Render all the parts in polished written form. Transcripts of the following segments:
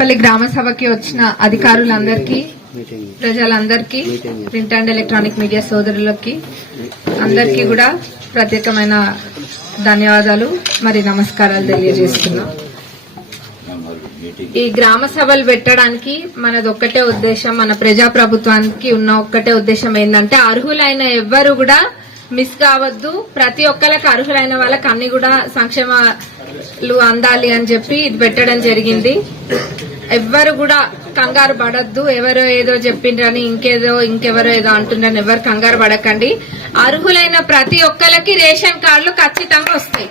పల్లి గ్రామ సభకి వచ్చిన అధికారులందరికీ, ప్రజలందరికీ, ప్రింట్ అండ్ ఎలక్ట్రానిక్ మీడియా సోదరులకి అందరికీ కూడా ప్రత్యేకమైన ధన్యవాదాలు మరి నమస్కారాలు తెలియజేస్తున్నాం. ఈ గ్రామ సభలు పెట్టడానికి మనది ఒక్కటే ఉద్దేశం, మన ప్రజాప్రభుత్వానికి ఉన్న ఒక్కటే ఉద్దేశం ఏంటంటే అర్హులైన ఎవ్వరు కూడా మిస్ కావద్దు, ప్రతి ఒక్కరికి అర్హులైన వాళ్ళకి అన్ని కూడా సంక్షేమాలు అందాలి అని చెప్పి ఇది పెట్టడం జరిగింది. ఎవ్వరు కూడా కంగారు పడద్దు, ఎవరో ఏదో చెప్పిండ్రని ఇంకెవరో ఏదో అంటుండ్రని ఎవరు కంగారు పడకండి. అర్హులైన ప్రతి ఒక్కరికి రేషన్ కార్డులు ఖచ్చితంగా వస్తాయి.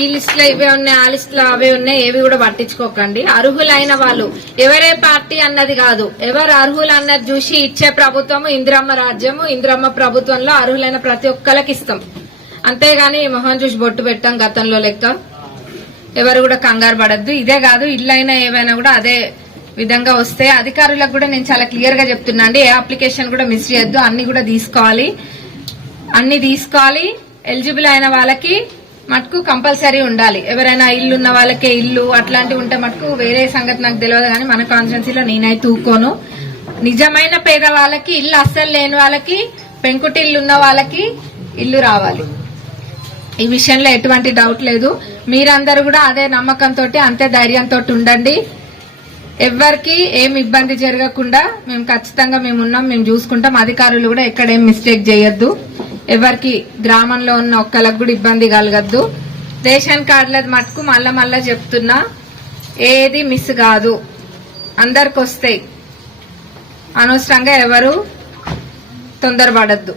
ఈ లిస్ట్ లో ఇవే ఉన్నాయి, ఆ లిస్ట్ లో అవే ఉన్నాయి, ఏవి కూడా పట్టించుకోకండి. అర్హులైన వాళ్ళు ఎవరే పార్టీ అన్నది కాదు, ఎవరు అర్హులు అన్నది చూసి ఇచ్చే ప్రభుత్వము ఇందిరమ్మ రాజ్యము. ఇందిరమ్మ ప్రభుత్వంలో అర్హులైన ప్రతి ఒక్కరికి ఇస్తాం, అంతేగాని మొహం చూసి బొట్టు పెట్టాం గతంలో లెక్క. ఎవరు కూడా కంగారు పడద్దు. ఇదే కాదు, ఇల్లైనా ఏవైనా కూడా అదే విధంగా వస్తే అధికారులకు కూడా నేను చాలా క్లియర్ గా చెప్తున్నా అండి, ఏ అప్లికేషన్ కూడా మిస్ చేయొద్దు, అన్ని కూడా తీసుకోవాలి. ఎలిజిబుల్ అయిన వాళ్ళకి మటుకు కంపల్సరీ ఉండాలి. ఎవరైనా ఇల్లు ఉన్న వాళ్ళకే ఇల్లు అట్లాంటివి ఉంటే మటుకు వేరే సంగతి నాకు తెలియదు, కానీ మన కాన్స్టిట్యున్సీలో నేనైతే ఊకోను. నిజమైన పేద వాళ్ళకి ఇల్లు అస్సలు లేని వాళ్ళకి, పెంకుటిల్లు ఉన్న వాళ్ళకి ఇల్లు రావాలి. ఈ విషయంలో ఎటువంటి డౌట్ లేదు. మీరందరూ కూడా అదే నమ్మకంతో అంతే ధైర్యంతో ఉండండి. ఎవరికి ఏం ఇబ్బంది జరగకుండా మేము ఖచ్చితంగా మేమున్నాం, మేము చూసుకుంటాం. అధికారులు కూడా ఎక్కడేం మిస్టేక్ చేయొద్దు, ఎవరికి గ్రామంలో ఉన్న ఒక్కరికి కూడా ఇబ్బంది కలగద్దు. రేషన్ కార్డులది మటుకు మళ్ళా చెప్తున్నా, ఏది మిస్ కాదు, అందరికి వస్తాయి. అనవసరంగా ఎవరు తొందరపడద్దు.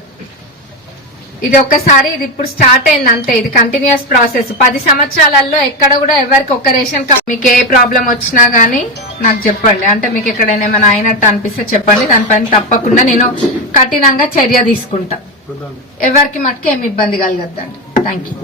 ఇది ఒక్కసారి, ఇది ఇప్పుడు స్టార్ట్ అయింది అంతే, ఇది కంటిన్యూస్ ప్రాసెస్. 10 సంవత్సరాలలో ఎక్కడ కూడా ఎవరికి ఒక్క రేషన్ కార్డు, మీకు ఏ ప్రాబ్లం వచ్చినా గానీ నాకు చెప్పండి. అంటే మీకు ఎక్కడైనా ఏమైనా అయినట్టు అనిపిస్తే చెప్పండి, దానిపైన తప్పకుండా నేను కఠినంగా చర్య తీసుకుంటా. ఎవరికి మటుకు ఏమి ఇబ్బంది కలగద్దండి. Thank you.